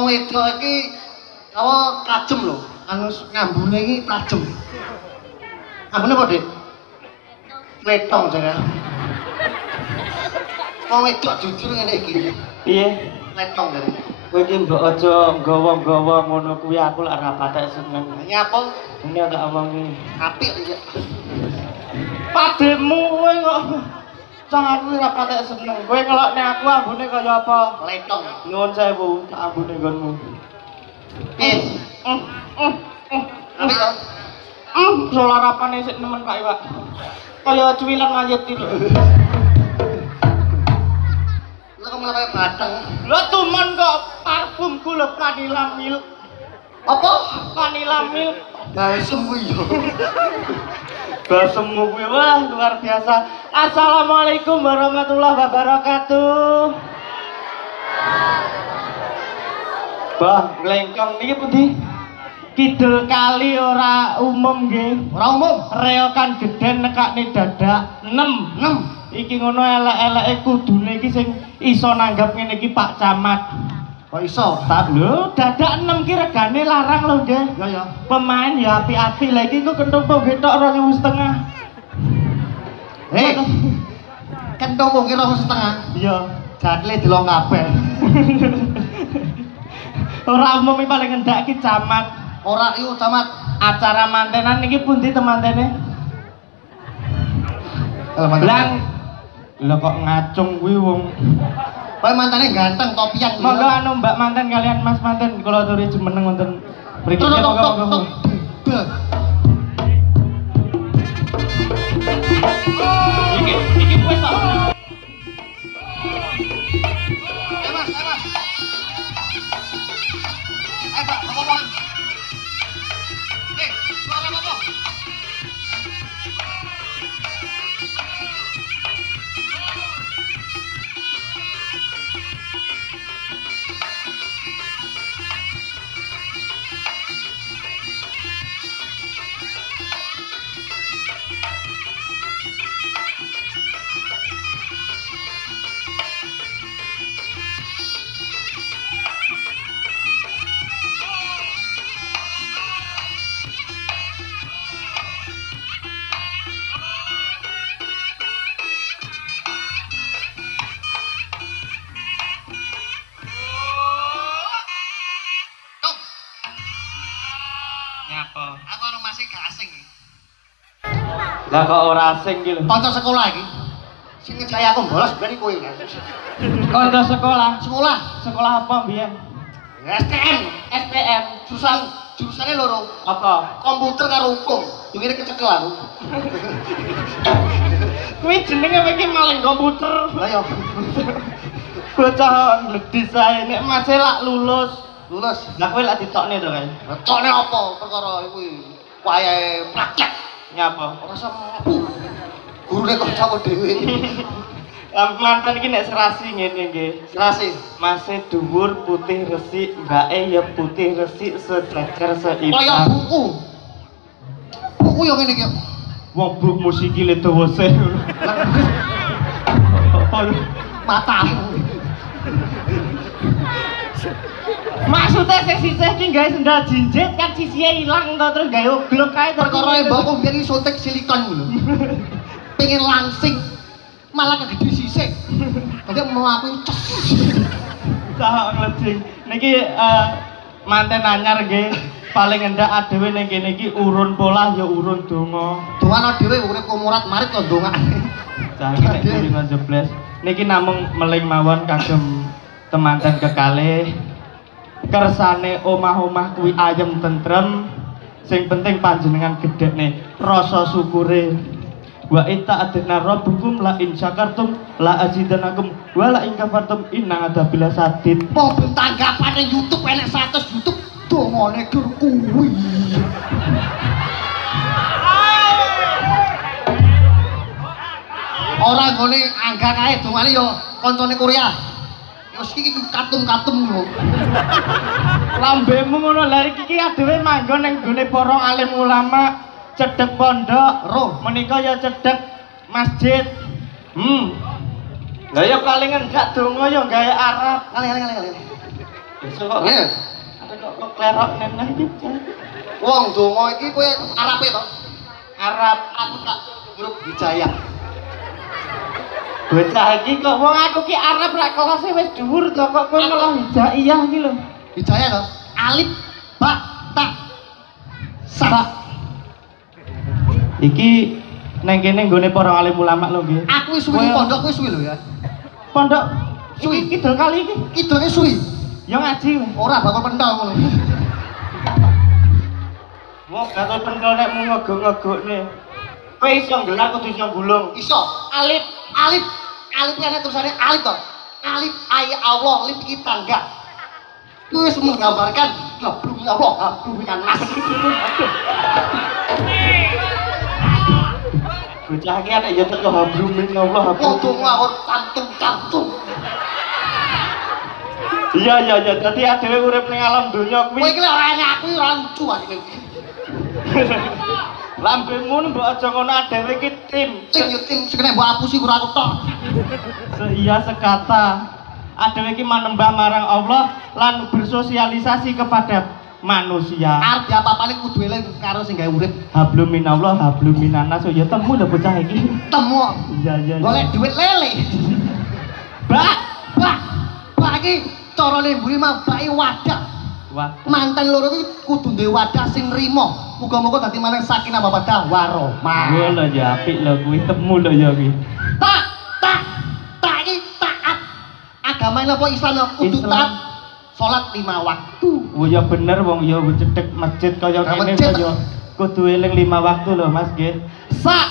wong wedok iki apa kajem lho. Anu ngambune iki kajem. Ambune apa, Dik? Letong jangan. Wong wedok jujur ngene iki. Piye? Letong jare. Kowe iki mbok aja gawa-gawa ngono kuwi aku lak ora patek seneng. Nyapa? Ini tak omongi. Apik iki. Pademu kowe kok cang aku ora patek seneng. Kowe ngelokne aku ambune kaya apa? Letong. Nuwun sewu, tak ambune nggonmu. Piye? Apik to? Solarapane sik nemen Pak Iwak. Kaya cuwilan mayit iki lho. Lha kok malah kaya batang. Lho tumen kok parfumku lho Vanilla Milk. Apa? Vanilla Milk. Balsem kuwi yo. Balsemmu kuwi wah luar biasa. Assalamualaikum warahmatullahi wabarakatuh. Bah, nglengkong niki pundi? Kidul kali ora umum nggih. Ora umum. Reokan gedhen nekakne dadak 6. Iki ngono elek-eleke kudune iki sing iso nanggap ngene iki Pak Camat. Kok iso? Tak lho, dadak 6 ki regane larang lho nggih. Ya ya. Pemain ya api-api lah iki kok kentung pok getok 2.5. Kentung wong ki 2.5. Iya, Jatle delok kabeh. ora umum iki paling ngendak ki Camat. Ora iku camat. Acara mantenan niki pundi temantene? Lang lho kok ngacung kuwi wong. Kowe mantane ganteng topian. Monggo anu Mbak manten kalian Mas manten kula aturi jumeneng wonten mriki monggo. Iki wis kok. Mas. Pak, apa? Suara apa? Nyapa? Aku anu masih gak asing. Lah kok ora asing ki lho. Kanca sekolah iki. Sing ngejaya aku bolos ben kowe. Kanca sekolah. Sekolah. Sekolah apa mbiyen? STM. STM. Jurusane loro. Apa? Komputer karo hukum. Yo ngene kecekel aku. Kuwi jenenge iki maling komputer. Lah yo. Bocah ngledis ae nek masih lak lulus. Lulus. Lah kowe lak ditokne to kae. Tokne apa perkara kuwi wayahe praktek. Nyapa? Ora sempu. Gurune kancaku dhewe. Mantan iki nek serasi ngene nggih. Serasi. Masih dhuwur putih resik, mbake ya putih resik sejajar seimbang. Kaya buku. Buku yo ngene iki. Wong buk musiki le dawa seh. Matamu. Maksudnya sisih ki gawe sendal jinjit kan sisihe ilang to terus gawe oglok kae to. Perkara mbakku biyen iki suntik silikon lho. Pengen langsing malah kegede sisik. Dadi mau aku ces. Cah ngleding. Niki manten anyar nggih. Paling endak adewe ning kene iki urun polah ya urun donga. Dongano dhewe urip umurat marit kok ndongane. Cah iki nek kulino jebles. Niki namung meling mawon kagem temanten kekalih. Kersane omah-omah kuwi ayem tentrem. Sing penting panjenengan gedhekne rasa syukure. Wa ita adna rabbukum la in syakartum la azidanakum wa la in kafartum inna adzabil sadid. Wong tanggapane YouTube enek 100 YouTube dongane gur kuwi. Ora nggone angga kae dongane yo kancane Korea. Wis iki katum-katum lho. Lambemu ngono lha iki adewe manggon ning gone para alim ulama cedhek pondok Roh menika ya cedhek masjid. Lah ya paling enggak donga ya gawe Arab. Kali. Besok kok Ngene. ada kok klerok neneh iki. Wong donga iki kowe Arabe to? Arab Aku tak huruf hijayah. bocah iki kok wong aku ki Arab ra kelase wis dhuwur to kok kowe malah hijaiyah iki lho. Hijayah to? Alif, ba, ta, sa. Iki neng kene nggone para alim ulama lho nggih. Aku wis suwi pondok kowe suwi lho ya. Pondok Suwi. kidul kali iki. Kidulke suwi. Ya ngaji kowe. Ora bakal pentol ngono. Wong gatel pentol nek mung ngegok-ngegokne. Kowe iso nggelar kudu iso gulung. Iso. Alif, alif. Alif iki ana tulisane alif to. Alif ay Allah, alif iki tangga. Kuwi wis menggambarkan gablung Allah, gablung kan nas. Bocah iki ana ya teko hablumin Allah Wong hablum. donga ora kantung-kantung. Iya dadi adewe urip ning alam donya Kowe kuwi. iki lek ora enak aku ora lucu asine. Lambemu mbok aja ngono adewe iki tim. Tim sekene mbok apusi ora aku tok. Iya sekata. Adewe iki manembah marang Allah lan bersosialisasi kepada manusia. Arep apa-apane kudu eling karo sing gawe urip. Hablum minallah, hablum minannas. Ya temu lho bocah iki. Temu. Iya. Golek duit lele. Bak, bak iki carane mburi mah baki wadah. Wah. Manten loro iki kudu duwe wadah sing nrimo. Muga-muga dadi maneh sakinah mawaddah warahmah. Yo lho ya apik lho kuwi temu lho ya kuwi. Tak iki taat. Agamane apa Islam kudu Islam. taat. Salat 5 waktu. Oh ya bener wong ya cedhek masjid kaya Nah, kene masjid. kaya kudu eling 5 waktu lho Mas nggih. Sak.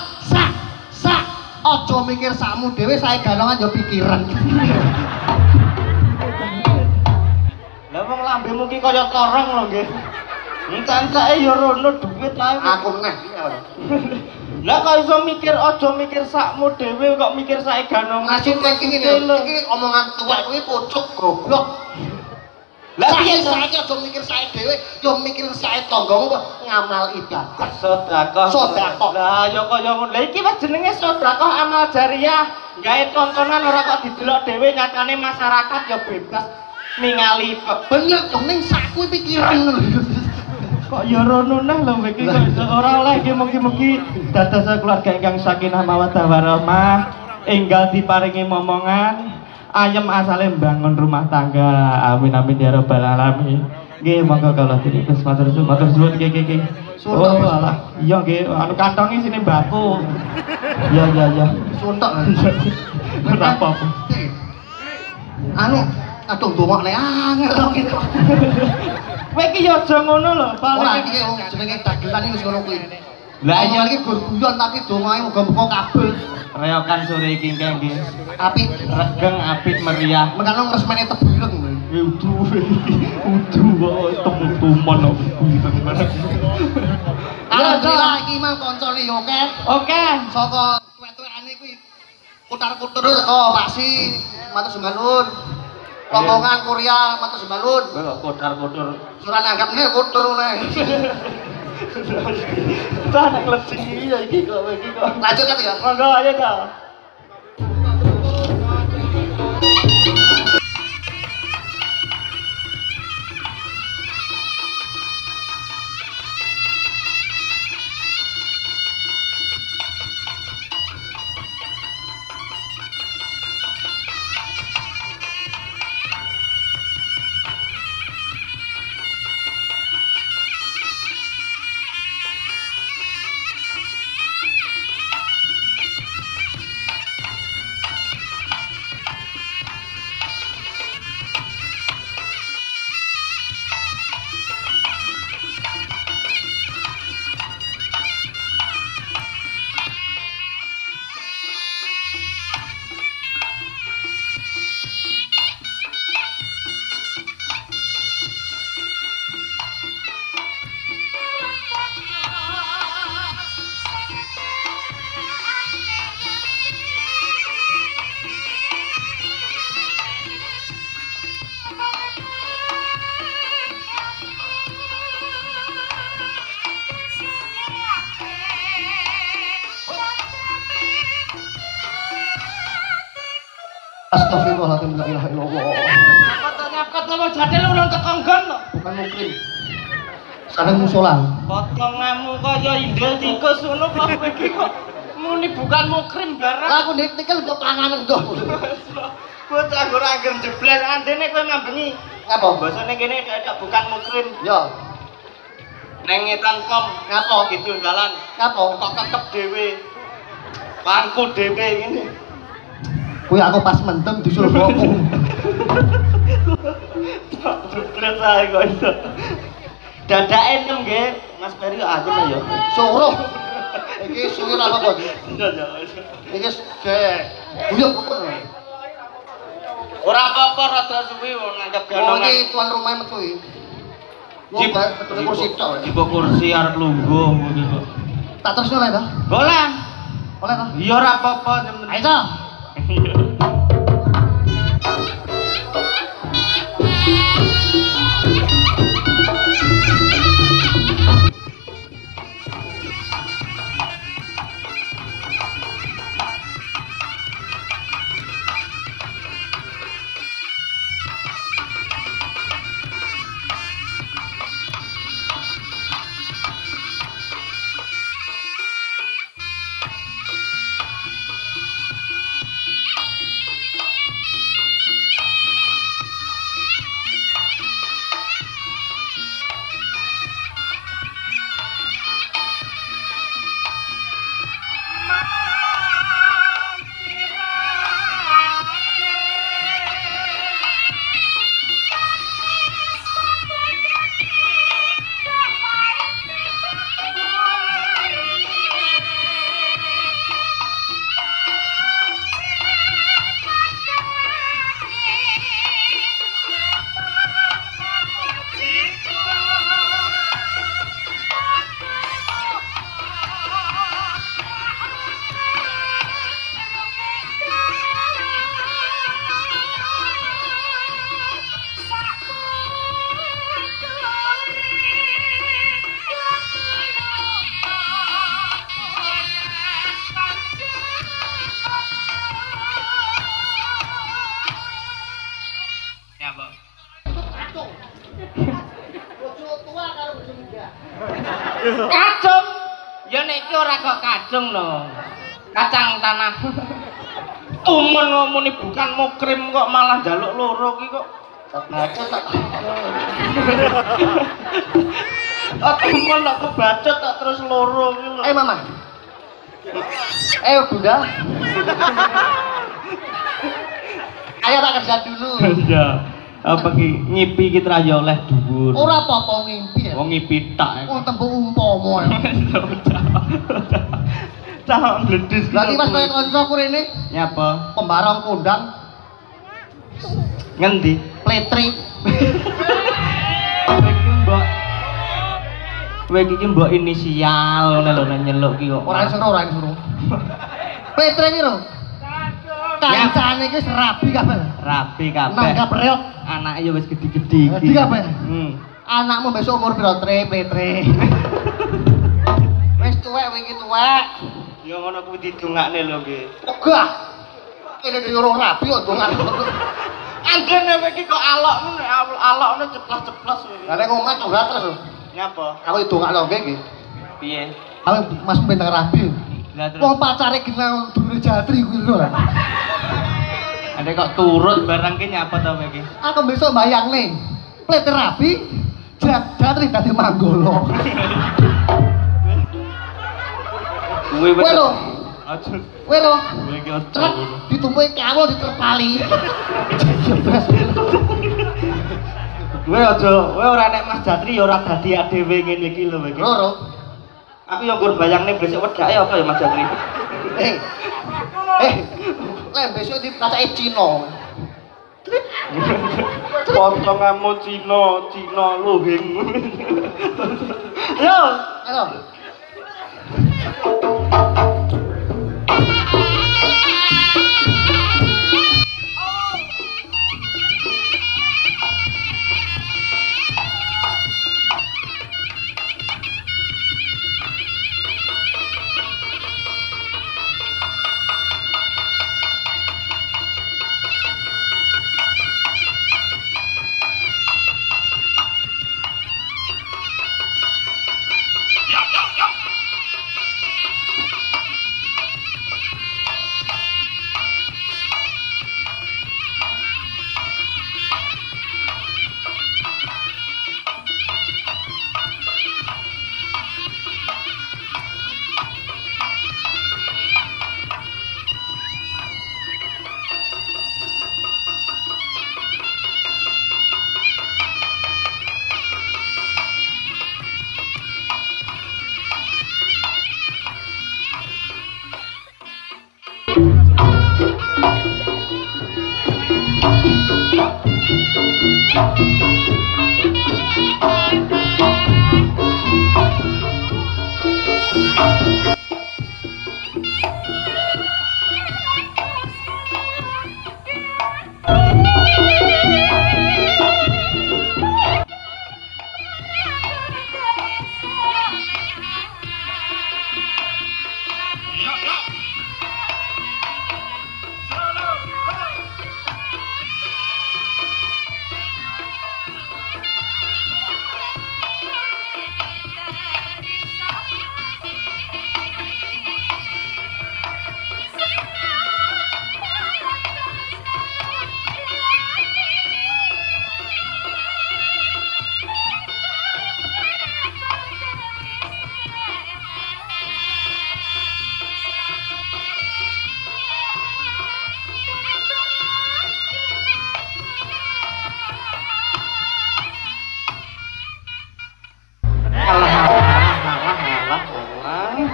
Aja mikir sakmu dhewe sae galongan ya pikiran. Lah wong lambemu ki kaya korong lho nggih. Entek-enteke ya rono duit ae. Aku neh. Lah kok iso mikir aja mikir sakmu dhewe kok mikir sae ganong. Maksud iki ngene lho, iki omongan tuwek kuwi pucuk goblok. Lah piye saiki aja mikir sae dhewe, yo mikir sae tanggamu kok ngamal ibadah. Sedekah. Lah ya kaya ngono. Lah iki wis jenenge sedekah amal jariah. Gawe tontonan ora kok didelok dhewe nyatane masyarakat ya bebas ningali kok. Bener dong ning sakku pikiran lho. Kok ya rono nah lho iki kok iso ora oleh iki mugi-mugi dados keluarga ingkang sakinah mawaddah warahmah, enggal diparingi momongan, ayem asale mbangun rumah tangga. Amin amin ya rabbal alamin. Nggih monggo kala dipes matur suwun nggih. Oh alah, iya nggih anu kantonge sini batu. Ya. Suntok. Ora apa-apa. Anu kadung ndongakne angel kok iki. Kowe iki ya aja ngono lho, Ora paling iki wong jenenge dagelan iki wis ngono kuwi. Lah iya iki gur guyon tapi dongae muga-muga kabul. reokan sore iki nggih. Apik Regeng apik meriah. mengkano ngresmene tebuleng. Udu kok temu-teman kok. Alhamdulillah iki mang koncone yo akeh. Oke. Saka tuwek-tuwekane kuwi putar-putar teko Paksi, matur sembah nuwun. Rombongan Korea, matur sembah nuwun. Kowe kok kotar-kotor. Suran anggapne kutur ngene. Cah nek lecing iki ya iki kok iki kok. Lanjut kan ya. Monggo ayo ta. Astagfirullahaladzim, la ilaha illallah. Fotonya kok Apa mau jadil urung teko nggon kok. Bukan mukrim. Sareng musola. Potonganmu kaya indel tikus ngono kok kowe iki kok muni bukan mukrim barang. Lah aku nikel kok panganan kok. Bocah ora angger jebles andene kowe mambengi. Ngapa? Basane kene dak bukan mukrim. Ya. Neng ngetan kom Ngapa? ditunggalan. Ngapa? Kok kekep dhewe. Pangku dhewe ngene. Kuwi aku pas mentem disuruh ngomong. Jebles ae kok iso. Dadake nem nggih, Mas Peri aja ya. Suruh. Iki suwi ra apa iki? Ya ya. Iki gek. Buyuk. Ora apa-apa rada suwi wong nganggep Oh ganongan. iki tuan rumah metu iki. Wong kursi tok. Jipo kursi arep lungguh ngono kok. Tak terusno lho to. Boleh. Oleh to? Iya ora apa-apa. Ayo to. Kacung. Ya nek iki ora kok kacung lho. Kacang tanah. Umun ngomongin bukan mukrim kok malah njaluk loro iki kok. Baca tak. Aku mon kok kebacot tak terus loro iki lho. Mama. Bunda. Ayo tak kerja dulu. Iya. Apa ki ngipi ki tra yo oleh dhuwur. Ora apa-apa ngimpi ya. Wong ngipi tak. Wong tempo umpama. Cah bledis. Berarti pas kaya kancaku rene Nyapa? pembarong kondang Ngendi? pletri. Kowe iki mbok inisial ngene lho nek nyeluk ki kok. Ora disuruh. Pletri iki lho. Kancane iki rabi kabeh. Rapi kabeh. Nanggap reok. Anake ya wis gede-gede iki. Gede kabeh. Anakmu Besok umur piro, Pletri? Wis tuwek wingi tuwek. Ya ngono kuwi didongakne lho nggih. Ogah. Kene urung rabi kok dongan. Anggene kowe iki kok alokmu nek alokne ceplas-ceplos kowe. Lah nek omah curhat terus lho. Nyapa? Aku dongakno nggih iki. Piye? Aku Mas bentang rabi. Lah terus. Wong pacare kenal dulure Jatri kuwi lho. Ade kok turut barang ki nyapa ta kowe iki? Aku besok bayangne. Pletri rabi, Jatri dadi manggolo. Kowe Kowe lho. Aja. Kowe lho. Kowe iki aja. Trek ditumpuki kawul diterpali. Kowe ora nek Mas Jatri ya ora dadi adewe ngene iki lho kowe iki. Loro. Aku yo nggon bayangne besok wedake apa ya Mas Jatri? Lah besok dipacake Cina. Potonganmu Cina luhing. Yo, Ayo.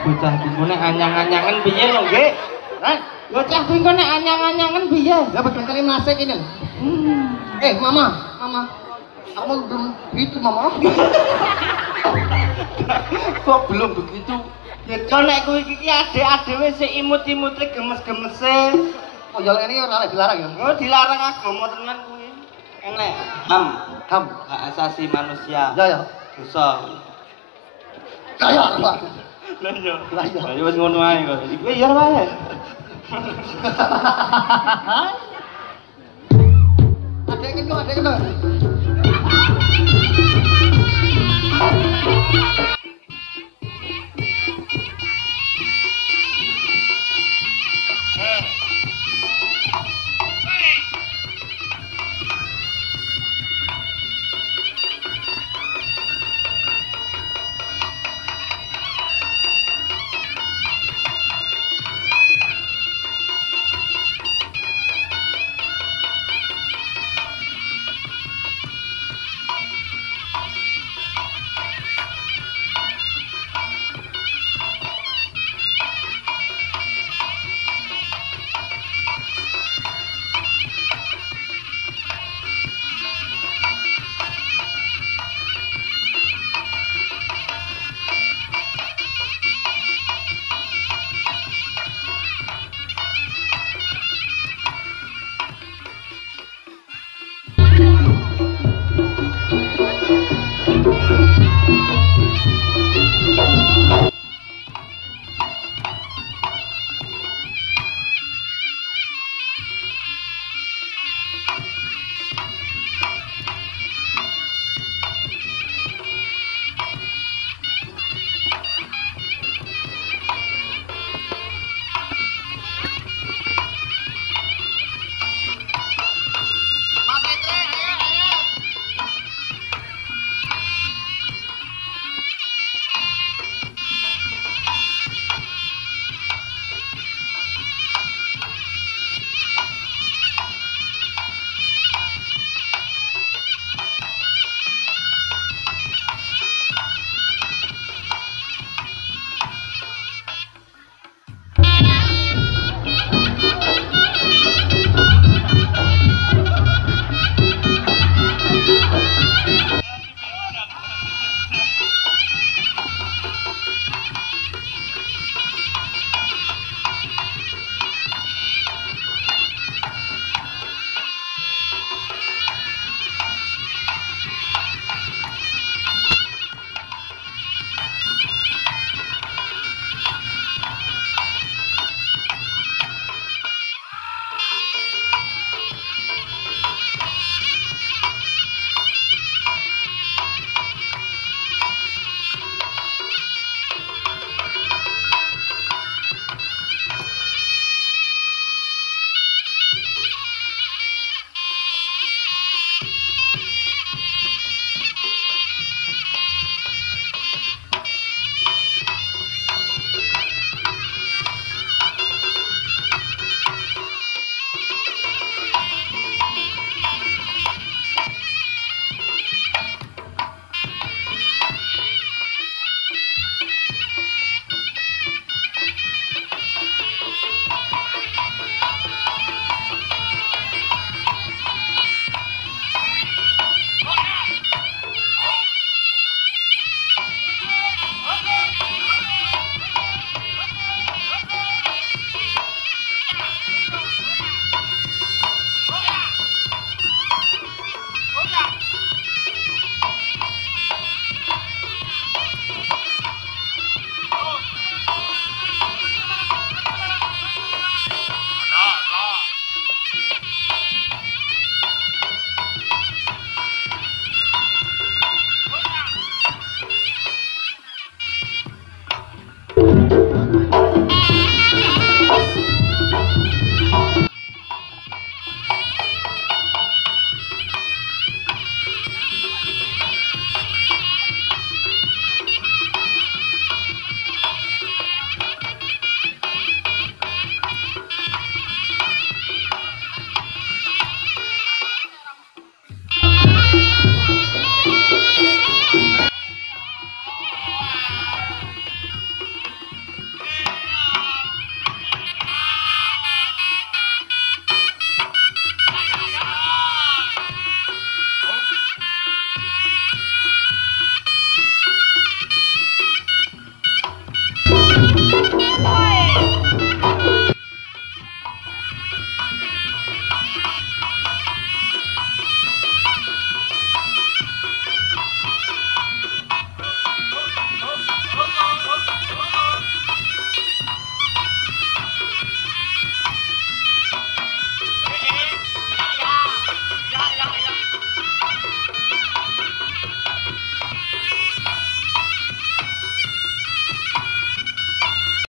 Bocah kuwi nek anyang-anyangan piye lho, Nggih? Hah? Bocah kuwi nek anyang-anyangan piye? Lah berkali-kali nasik ini. Mama. Kamu belum begitu, Mama. Kok belum begitu? Ya nek kuwi iki adek-adewe sik imut-imute gemes-gemese. Oh, ya ini ora dilarang ya. Oh, dilarang agama tenan kuwi. Enek HAM, hak asasi manusia. Ya. Dosa. Kaya apa? Lah iya. Lah iya. Lah wis ngono ae kok. Iki ya wae. Adek kene.